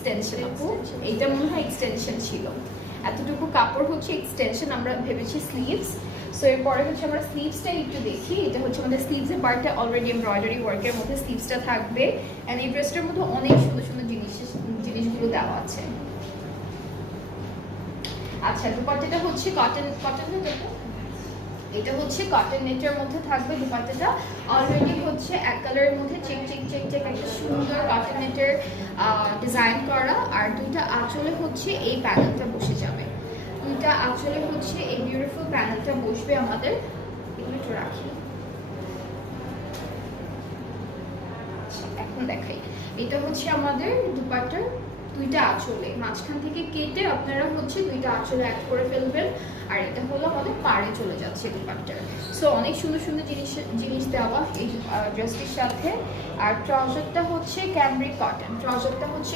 Extension আপু, এইটা মনে হয় এক্সটেনশন ছিল। এতটুকু কাপড় হচ্ছে এক্সটেনশন, আমরা ভেবেছি স্লিভস। সো এরপরে হচ্ছে আমরা স্লিভসটা একটু দেখি। এটা হচ্ছে আমাদের স্লিভসের পার্টটা অলরেডি এমব্রয়ডারি ওয়ার্কের মধ্যে স্লিভসটা থাকবে। অ্যান্ড এই ড্রেসটার মধ্যে অনেক সুন্দর সুন্দর জিনিসগুলো দেওয়া আছে। আচ্ছা, দুপাট্টাটা হচ্ছে কটন এটা হচ্ছে কটন নেটের মধ্যে থাকবে দুপাট্টাটা। অলরেডি হচ্ছে এক কালারের মধ্যে চেক একটা সুন্দর কটন নেটের ডিজাইন করা। আর দুইটা আঁচলে হচ্ছে এই প্যানেলটা বসে যাবে, দুইটা আঁচলে হচ্ছে এই বিউটিফুল প্যানেলটা বসবে আমাদের। এগুলো একটু রাখি, এখন দেখাই। এটা হচ্ছে আমাদের দুপাট্টার দুইটা আঁচলে, মাঝখান থেকে কেটে আপনারা হচ্ছে দুইটা আঁচলে অ্যাড করে ফেলবেন। আর এটা হলো আমাদের পাড়ে চলে যাচ্ছে দুপাট্টার। সো অনেক সুন্দর সুন্দর জিনিস দেওয়া এই ড্রেসটির সাথে। আর ট্রাউজারটা হচ্ছে ক্যামব্রিক কটন, ট্রাউজারটা হচ্ছে